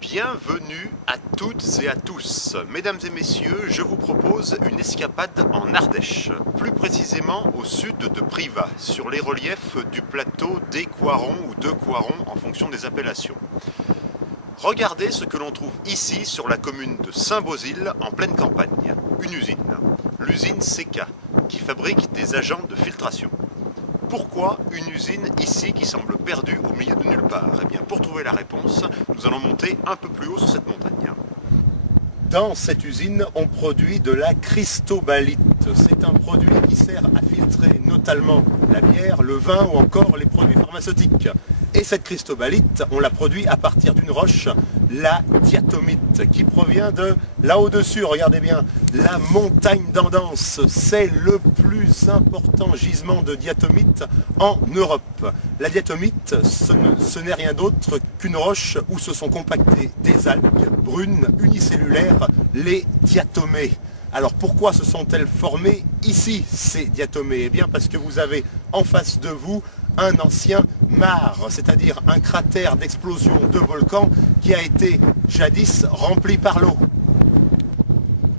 Bienvenue à toutes et à tous. Mesdames et messieurs, je vous propose une escapade en Ardèche, plus précisément au sud de Privas, sur les reliefs du plateau des Coirons ou de Coirons en fonction des appellations. Regardez ce que l'on trouve ici sur la commune de Saint-Beauzile en pleine campagne. Une usine, l'usine CK, qui fabrique des agents de filtration. Pourquoi une usine ici qui semble perdue au milieu de nulle part? Eh bien, pour trouver la réponse, nous allons monter un peu plus haut sur cette montagne. Dans cette usine, on produit de la cristobalite. C'est un produit qui sert à filtrer notamment la bière, le vin ou encore les produits pharmaceutiques. Et cette cristobalite, on la produit à partir d'une roche, la diatomite, qui provient de là au-dessus, regardez bien, la montagne d'Andance. C'est le plus important gisement de diatomite en Europe. La diatomite, ce n'est rien d'autre qu'une roche où se sont compactées des algues brunes unicellulaires, les diatomées. Alors pourquoi se sont-elles formées ici, ces diatomées? Eh bien parce que vous avez en face de vous un ancien mare, c'est-à-dire un cratère d'explosion de volcan qui a été jadis rempli par l'eau.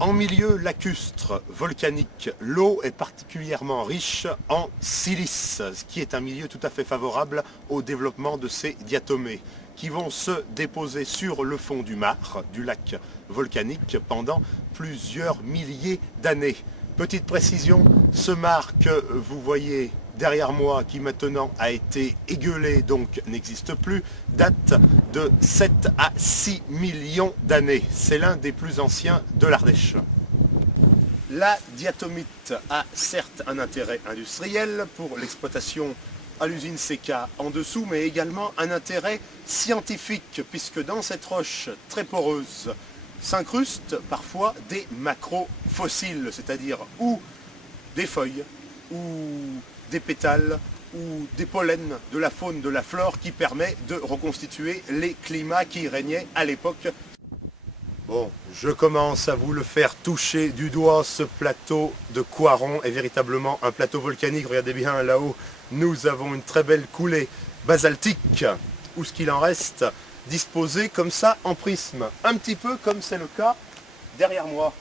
En milieu lacustre volcanique, l'eau est particulièrement riche en silice, ce qui est un milieu tout à fait favorable au développement de ces diatomées, qui vont se déposer sur le fond du mare, du lac volcanique, pendant plusieurs milliers d'années. Petite précision, ce mare que vous voyez derrière moi, qui maintenant a été égueulé, donc n'existe plus, date de 7 à 6 millions d'années. C'est l'un des plus anciens de l'Ardèche. La diatomite a certes un intérêt industriel pour l'exploitation à l'usine CK en dessous, mais également un intérêt scientifique, puisque dans cette roche très poreuse s'incrustent parfois des macrofossiles, c'est-à-dire ou des feuilles, ou des pétales, ou des pollens de la faune, de la flore, qui permet de reconstituer les climats qui régnaient à l'époque. Bon, je commence à vous le faire toucher du doigt. Ce plateau de Coirons est véritablement un plateau volcanique. Regardez bien là-haut, nous avons une très belle coulée basaltique, ou ce qu'il en reste, disposée comme ça en prisme. Un petit peu comme c'est le cas derrière moi.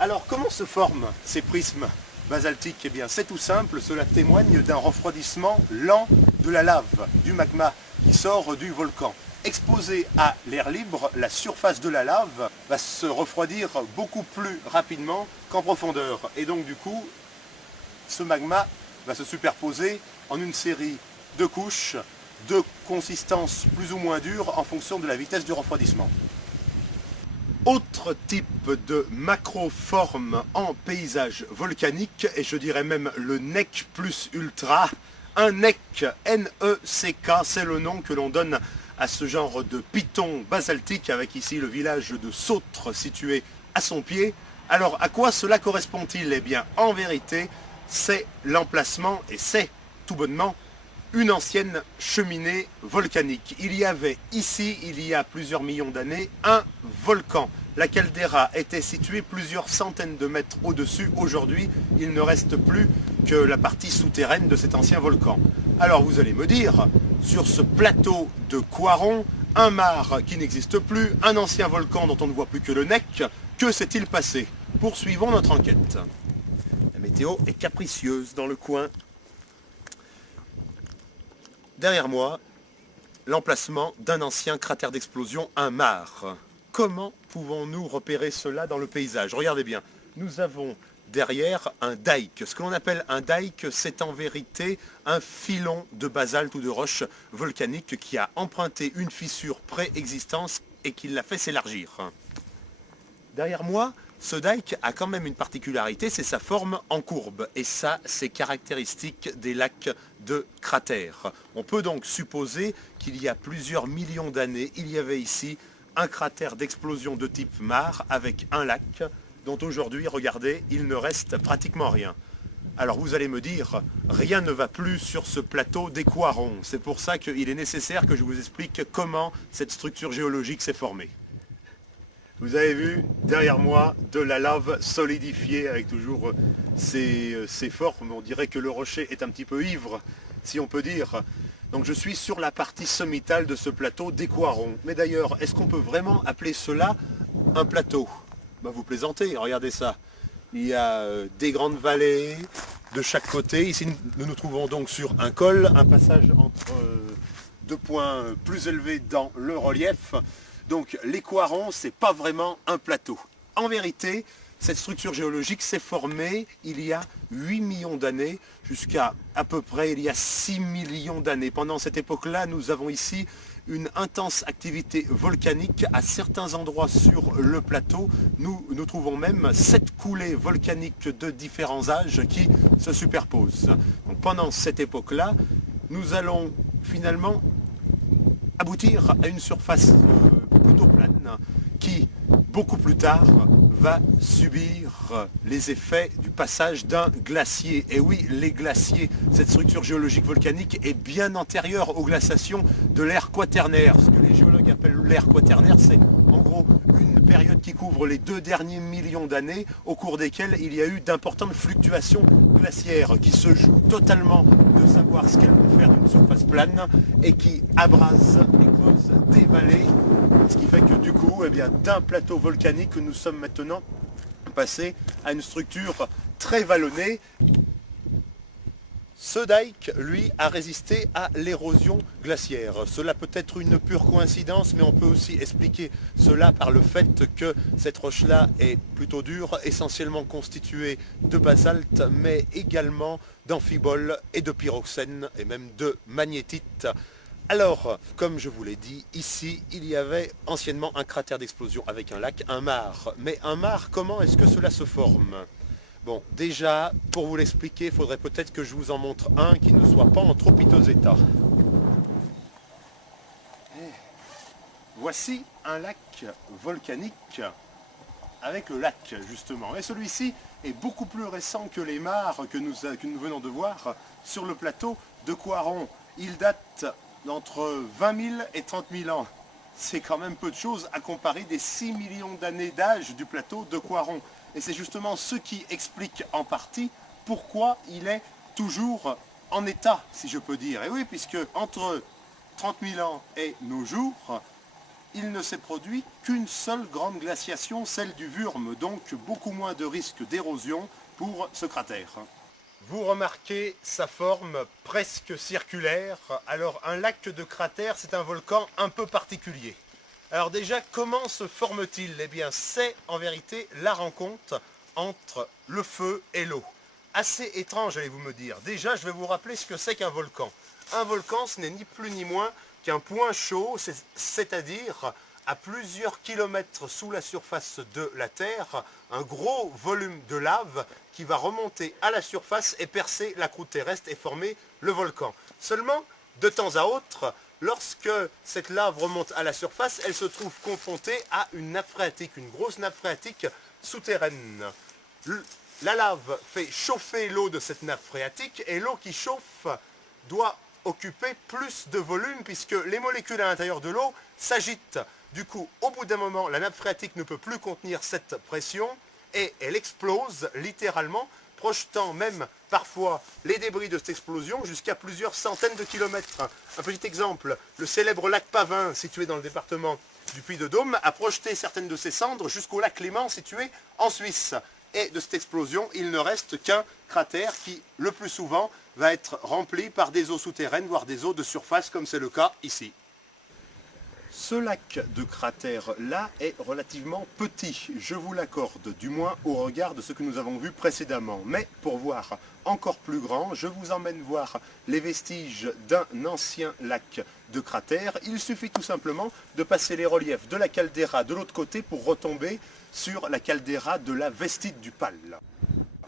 Alors comment se forment ces prismes basaltiques? Eh bien c'est tout simple, cela témoigne d'un refroidissement lent de la lave, du magma qui sort du volcan. Exposée à l'air libre, la surface de la lave va se refroidir beaucoup plus rapidement qu'en profondeur. Et donc du coup, ce magma va se superposer en une série de couches de consistance plus ou moins dure en fonction de la vitesse du refroidissement. Autre type de macroforme en paysage volcanique, et je dirais même le NEC plus ultra, un NEC, N-E-C-K, c'est le nom que l'on donne à ce genre de piton basaltique, avec ici le village de Sautre situé à son pied. Alors à quoi cela correspond-il? Eh bien en vérité, c'est l'emplacement, et c'est tout bonnement une ancienne cheminée volcanique. Il y avait ici, il y a plusieurs millions d'années, un volcan. La caldeira était située plusieurs centaines de mètres au-dessus. Aujourd'hui, il ne reste plus que la partie souterraine de cet ancien volcan. Alors vous allez me dire, sur ce plateau de Coirons, un mare qui n'existe plus, un ancien volcan dont on ne voit plus que le NEC, que s'est-il passé? Poursuivons notre enquête. La météo est capricieuse dans le coin. Derrière moi, l'emplacement d'un ancien cratère d'explosion, un mare. Comment pouvons-nous repérer cela dans le paysage? Regardez bien, nous avons derrière un dike. Ce que l'on appelle un dike, c'est en vérité un filon de basalte ou de roche volcanique qui a emprunté une fissure préexistante et qui l'a fait s'élargir. Derrière moi, ce dike a quand même une particularité, c'est sa forme en courbe. Et ça, c'est caractéristique des lacs de cratères. On peut donc supposer qu'il y a plusieurs millions d'années, il y avait ici un cratère d'explosion de type mare avec un lac dont aujourd'hui, regardez, il ne reste pratiquement rien. Alors vous allez me dire, rien ne va plus sur ce plateau des Coirons. C'est pour ça qu'il est nécessaire que je vous explique comment cette structure géologique s'est formée. Vous avez vu derrière moi de la lave solidifiée avec toujours ces formes. On dirait que le rocher est un petit peu ivre, si on peut dire. Donc je suis sur la partie sommitale de ce plateau des Coirons. Mais d'ailleurs, est-ce qu'on peut vraiment appeler cela un plateau? Ben, vous plaisantez, regardez ça. Il y a des grandes vallées de chaque côté. Ici, nous nous trouvons donc sur un col, un passage entre deux points plus élevés dans le relief. Donc les Coirons, c'est pas vraiment un plateau. En vérité, cette structure géologique s'est formée il y a 8 millions d'années jusqu'à peu près il y a 6 millions d'années. Pendant cette époque-là, nous avons ici une intense activité volcanique à certains endroits sur le plateau. Nous trouvons même 7 coulées volcaniques de différents âges qui se superposent. Donc, pendant cette époque-là, nous allons finalement aboutir à une surface plutôt plane qui, beaucoup plus tard, va subir les effets du passage d'un glacier. Et oui, les glaciers, cette structure géologique volcanique est bien antérieure aux glaciations de l'ère quaternaire. Ce que les géologues appellent l'ère quaternaire, c'est en gros une période qui couvre les 2 derniers millions d'années, au cours desquelles il y a eu d'importantes fluctuations glaciaires qui se jouent totalement de savoir ce qu'elles vont faire d'une surface plane et qui abrasent et creusent des vallées. Ce qui fait que du coup, eh bien, d'un plateau volcanique, nous sommes maintenant passés à une structure très vallonnée. Ce dike, lui, a résisté à l'érosion glaciaire. Cela peut être une pure coïncidence, mais on peut aussi expliquer cela par le fait que cette roche-là est plutôt dure, essentiellement constituée de basalte, mais également d'amphibole et de pyroxène, et même de magnétite. Alors, comme je vous l'ai dit, ici, il y avait anciennement un cratère d'explosion avec un lac, un mare. Mais un mare, comment est-ce que cela se forme? Bon, déjà, pour vous l'expliquer, il faudrait peut-être que je vous en montre un qui ne soit pas en trop piteux état. Voici un lac volcanique avec le lac, justement. Et celui-ci est beaucoup plus récent que les mares que nous venons de voir sur le plateau de Coiron. Il date d'entre 20 000 et 30 000 ans. C'est quand même peu de choses à comparer des 6 millions d'années d'âge du plateau de Coiron. Et c'est justement ce qui explique en partie pourquoi il est toujours en état, si je peux dire. Et oui, puisque entre 30 000 ans et nos jours, il ne s'est produit qu'une seule grande glaciation, celle du Wurm, donc beaucoup moins de risque d'érosion pour ce cratère. Vous remarquez sa forme presque circulaire. Alors un lac de cratère, c'est un volcan un peu particulier. Alors déjà, comment se forme-t-il? Eh bien, c'est en vérité la rencontre entre le feu et l'eau. Assez étrange, allez-vous me dire. Déjà, je vais vous rappeler ce que c'est qu'un volcan. Un volcan, ce n'est ni plus ni moins qu'un point chaud, c'est-à-dire à plusieurs kilomètres sous la surface de la Terre, un gros volume de lave qui va remonter à la surface et percer la croûte terrestre et former le volcan. Seulement, de temps à autre, lorsque cette lave remonte à la surface, elle se trouve confrontée à une nappe phréatique, une grosse nappe phréatique souterraine. La lave fait chauffer l'eau de cette nappe phréatique et l'eau qui chauffe doit occuper plus de volume puisque les molécules à l'intérieur de l'eau s'agitent. Du coup, au bout d'un moment, la nappe phréatique ne peut plus contenir cette pression et elle explose littéralement, projetant même parfois les débris de cette explosion jusqu'à plusieurs centaines de kilomètres. Un petit exemple, le célèbre lac Pavin, situé dans le département du Puy-de-Dôme, a projeté certaines de ses cendres jusqu'au lac Léman, situé en Suisse. Et de cette explosion, il ne reste qu'un cratère qui, le plus souvent, va être rempli par des eaux souterraines, voire des eaux de surface, comme c'est le cas ici. Ce lac de cratère-là est relativement petit, je vous l'accorde, du moins au regard de ce que nous avons vu précédemment. Mais pour voir encore plus grand, je vous emmène voir les vestiges d'un ancien lac de cratère. Il suffit tout simplement de passer les reliefs de la caldeira de l'autre côté pour retomber sur la caldeira de la Vestide du Pal.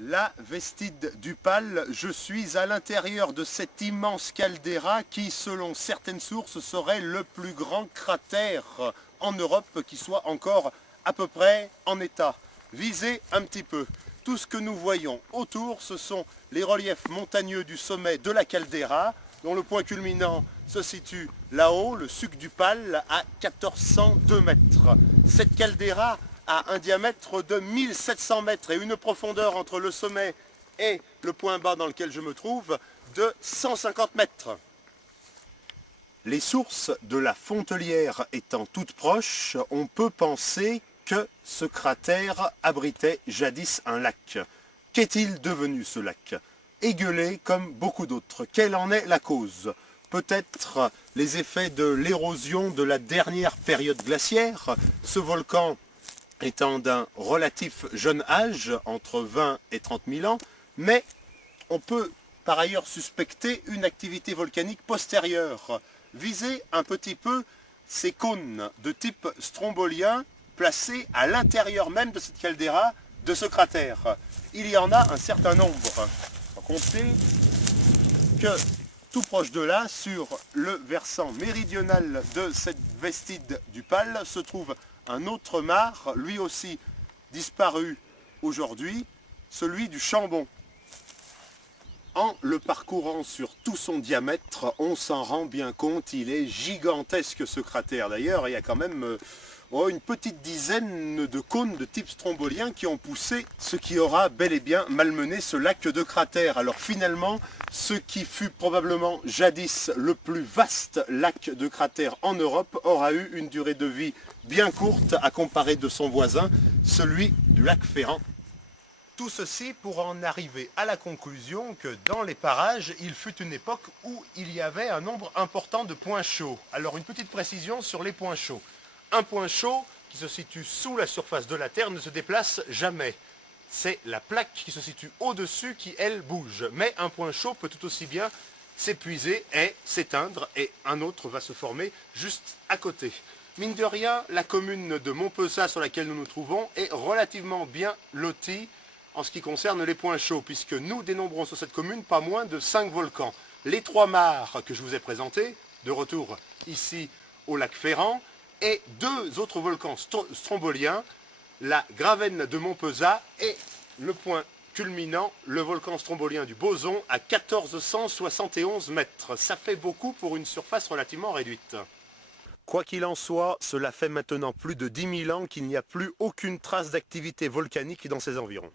La Vestide du Pal, je suis à l'intérieur de cette immense caldeira qui, selon certaines sources, serait le plus grand cratère en Europe qui soit encore à peu près en état. Visez un petit peu. Tout ce que nous voyons autour, ce sont les reliefs montagneux du sommet de la caldeira, dont le point culminant se situe là-haut, le Suc du Pal, à 1402 mètres. Cette caldeira a un diamètre de 1700 mètres et une profondeur entre le sommet et le point bas dans lequel je me trouve de 150 mètres. Les sources de la Fontelière étant toutes proches, on peut penser que ce cratère abritait jadis un lac. Qu'est-il devenu ce lac? Égueulé comme beaucoup d'autres. Quelle en est la cause? Peut-être les effets de l'érosion de la dernière période glaciaire, ce volcan étant d'un relatif jeune âge, entre 20 et 30 000 ans, mais on peut par ailleurs suspecter une activité volcanique postérieure, viser un petit peu ces cônes de type strombolien placés à l'intérieur même de cette caldeira, de ce cratère. Il y en a un certain nombre. On compter que tout proche de là, sur le versant méridional de cette vestide du Pal, se trouve un autre mare, lui aussi disparu aujourd'hui, celui du Chambon. En le parcourant sur tout son diamètre, on s'en rend bien compte, il est gigantesque ce cratère. D'ailleurs, il y a quand même une petite dizaine de cônes de type strombolien qui ont poussé, ce qui aura bel et bien malmené ce lac de cratère. Alors finalement, ce qui fut probablement jadis le plus vaste lac de cratère en Europe aura eu une durée de vie bien courte à comparer de son voisin, celui du lac Ferrand. Tout ceci pour en arriver à la conclusion que dans les parages, il fut une époque où il y avait un nombre important de points chauds. Alors une petite précision sur les points chauds. Un point chaud qui se situe sous la surface de la Terre ne se déplace jamais. C'est la plaque qui se situe au-dessus qui, elle, bouge. Mais un point chaud peut tout aussi bien s'épuiser et s'éteindre et un autre va se former juste à côté. Mine de rien, la commune de Montpezat sur laquelle nous nous trouvons est relativement bien lotie en ce qui concerne les points chauds, puisque nous dénombrons sur cette commune pas moins de 5 volcans. Les 3 mares que je vous ai présentés, de retour ici au lac Ferrand, et 2 autres volcans stromboliens, la Gravenne de Montpezat et le point culminant, le volcan strombolien du Boson, à 1471 mètres. Ça fait beaucoup pour une surface relativement réduite. Quoi qu'il en soit, cela fait maintenant plus de 10 000 ans qu'il n'y a plus aucune trace d'activité volcanique dans ces environs.